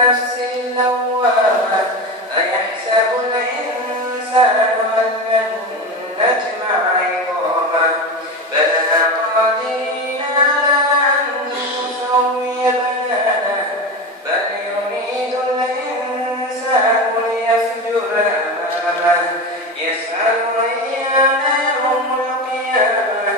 النفس اللوامة أيحسب الإنسان أن لن نجمع عظامه بلى قادرين على أن نسوي بنانه بل يريد الإنسان ليفجر أمامه يسأل أيان يوم القيامة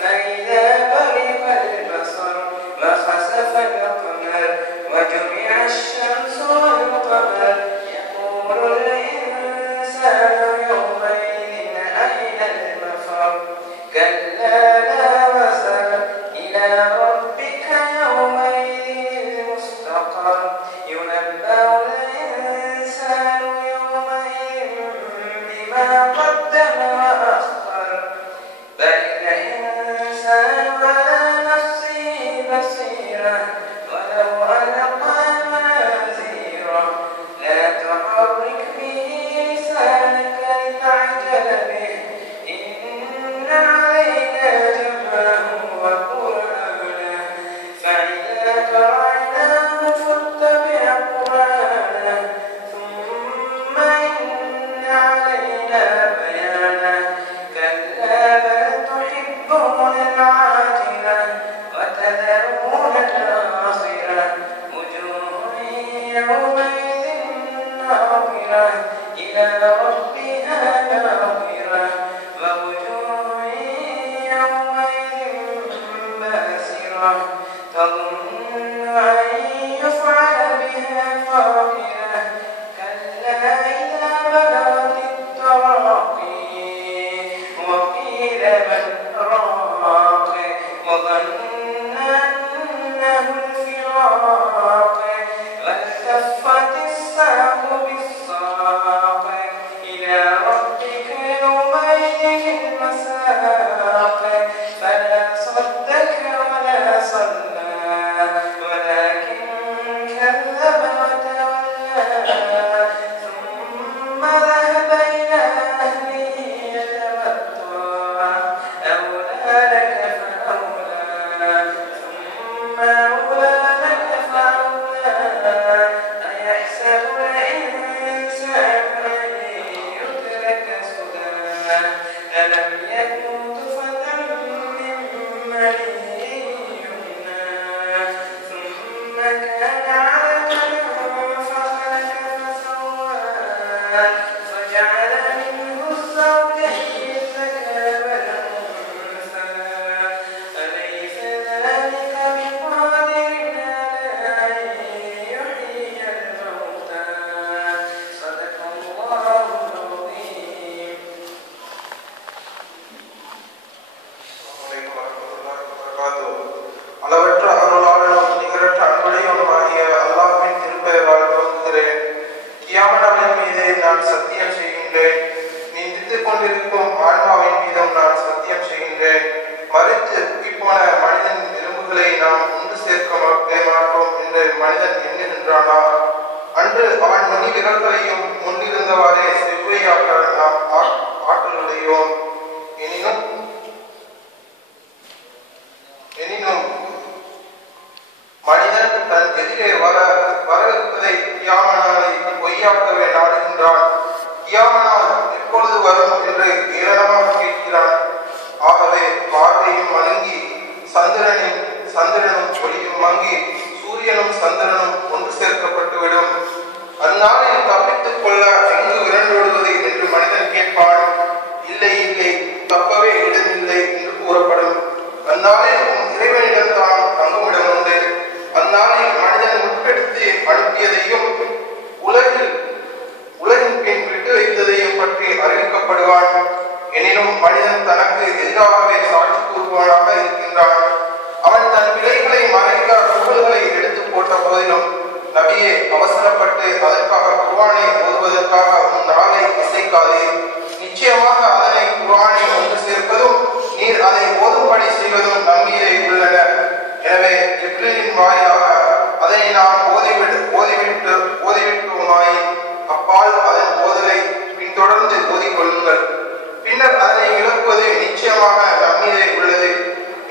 فإذا برق البصر وخسف القمر وجمع الشمس والقمر يقول الإنسان يومئذ أين المفر كلا لا وزر إلى ربك يومئذ المستقر ينبأ الإنسان يومئذ بما قدم وأخر بل الإنسان على نفسه بصيرة ولو ألقى معاذيره لا تحرك به لسانك لتعجل به إن علينا جمعه وقرآنه فإذا قرأناه فاتبع قرآنه ثم إن علينا بيانه كلا بل تحبون العاجلة وتذرون الآخرة وجوه يومئذ ناظرة إلى ربها ناظرة ووجوه يومئذ باسرة تظن أن يفعل بها فاقرة كلا إذا بلغت التراقي وقيل من راق وظن أنه الفراق والتفت الساق بالساق إلى ربك يومئذ المساق فلا صدق ولا صلى ولكن كذب وتولى ثم ذهب إلى أهله يتمطى أولى لك فأولى ثم أولى لك فأولى أيحسب الإنسان أن يترك سدى ألم يكن نطفة من مني يمنى ثم كان علقة فخلق فسوى فجعل منه الزوجين الذكر والأنثى أليس ذلك بقادر على أن يحيي الموتى صدق الله العظيم. அளவற்ற அருளாளனும் நிகரற்ற அன்புடையவனுமாகிய அல்லாஹ்வின் திருப்பெயரால் துவங்குகிறேன். கியாமத் மீதே நான் சத்தியம் செய்கின்றேன். நிந்தித்துக் கொண்டிருக்கும் ஆன்மாவின் மீதும் நான் சத்தியம் செய்கின்றேன். மறித்து போன மனிதன் எலும்புகளை நாம் ஒன்று சேர்க்க மாட்டோம் என்று மனிதன் எண்ணுகின்றானா? அன்று அவன் மணி விரல்களையும் முன்னிருந்தவாறே செவ்வையாக்க நாம் ஆற்றலுடையோம். எனினும் மனிதன் தன் எதிரே வரவிருப்பதை கியாமனாலை பொய்யாக்கவே நாடுகின்றான். கியாமனால் எப்பொழுது வரும் என்று ஏளனமாக கேட்கிறான். ஆகவே பார்வையும் மழுங்கி சந்திரனும் ஒளியும் மங்கி சூரியனும் சந்திரனும் ஒன்று சேர்க்கப்பட்டுவிடும். அந்நாளில் தப்பித்துக் கொள்ள எங்கு விரண்டோடுவது என்று மனிதன் கேட்பான். இல்லை இல்லை, தப்பவே இடமில்லை என்று கூறப்படும். அந்நாளில் இறைவனிடம் தான் தங்குமிடம் உண்டு. அந்நாளில் மனிதன் முற்படுத்தி அனுப்பியதையும் உலகின் பின் விட்டு வைத்ததையும் பற்றி அறிவிக்கப்படுவான். எனினும் மனிதன் தனக்கு எதிராகவே சாட்சி கூறுவானாக இருக்கின்றான். அவன் தன் பிழைகளை மறைக்க புகழ்களை எடுத்து போட்ட போதிலும் நபியே, அவசரப்பட்டு அதற்காக குர்ஆனை ஓதுவதற்காக உன் நாளை இசைக்காதே. நிச்சயமாக அதனை குர்ஆனை ஒன்று சேர்ப்பதும் நீர் அதை ஓதும்படி செய்வதும் நம்மீதே உள்ளன. எனவே ஜிப்ரீலின் வாயிலாக அதனை நாம் ஓதிவிட்டோமாயின் அப்பால் அதன் ஓதலை பின்தொடர்ந்து ஓதிக்கொள்ளுங்கள். பின்னர் அதனை இழக்குவது நிச்சயமாக நம்மீதே உள்ளது.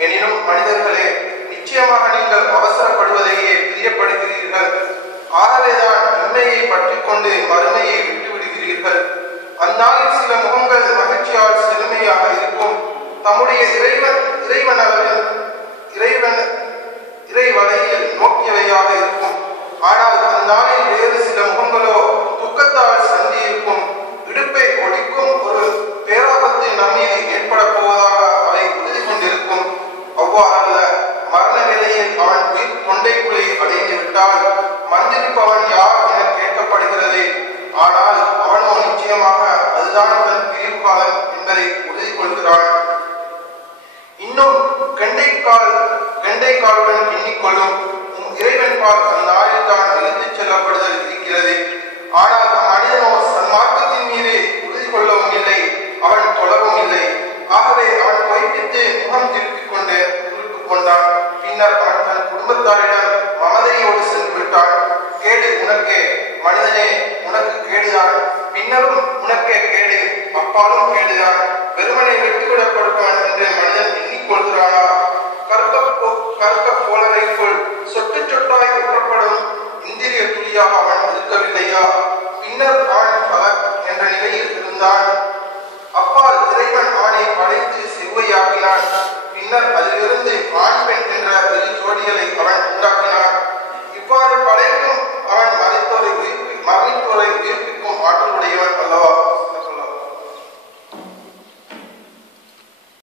எனினும் மனிதர்களே, நிச்சயமாக நீங்கள் அவசரப்படுவதையே பிரியப்படுகிறீர்கள். ஆகவே பற்றிக்கொண்டு மறுமையை விட்டு விடுகிறீர்கள். அந்நாளில் சில முகங்கள் மகிழ்ச்சியால் செழுமையாக இருக்கும். தம்முடைய இறைவனையில் நோக்கியவையாக இருக்கும். ஆனால் அந்நாளில் வேறு சில முகங்களோ துக்கத்தால் சந்தி இருக்கும். இடுப்பை ஒடிக்கும் ஒரு பேராபத்து நம்மீது ஏற்பட போவதாக அவை உறுதி கொண்டிருக்கும். அவ்வாறல்ல, மரண நிலையில் அவன் உயிர் கொண்டைக்குள்ளே அடைந்து விட்டால் மன்னிருப்பவன் யார் என கேட்கப்படுகிறது. ஆனால் அவனோ நிச்சயமாக அதுதான் தன் பிரிவு காலம் என்பதை உறுதி கொள்கிறான். இன்னும் கெண்டைக்காலுடன் எண்ணிக்கொள்ளும் இறைவன் பால் அந்நாளில் தான் இழுத்துச் செல்லப்படுதல் இருக்கிறது. ஆனால் அம்மனிதனோ சன்மார்க்கத்தின் மீது உறுதி கொள்ளவும் இல்லை, அவன் தொழவும் இல்லை. ஆகவே அவன் பொய்ப்பித்து முகம் திருப்பிக் கொண்டு குறிப்பு கொண்டான். பின்னர் அவன் தன் குடும்பத்தாரிடம் மமதையோடு சென்று விட்டான். கேடு உனக்கே மனிதனே, உனக்கு கேடுதான். பின்னரும் உனக்கே கேடு, அப்பாலும் கேடுதான். வெறுமனை வெட்டுவிடப்படுவான் என்று மனிதன் எண்ணிக்கொள்கிறானா? கற்க போலரைக்குள் சொட்டு சொட்டாய் ஊற்றப்படும் இந்திரிய துளியாக அவன் இருக்கவில்லையா? பின்னர் அவன் பலர் என்ற நிலையில் இருந்தான்.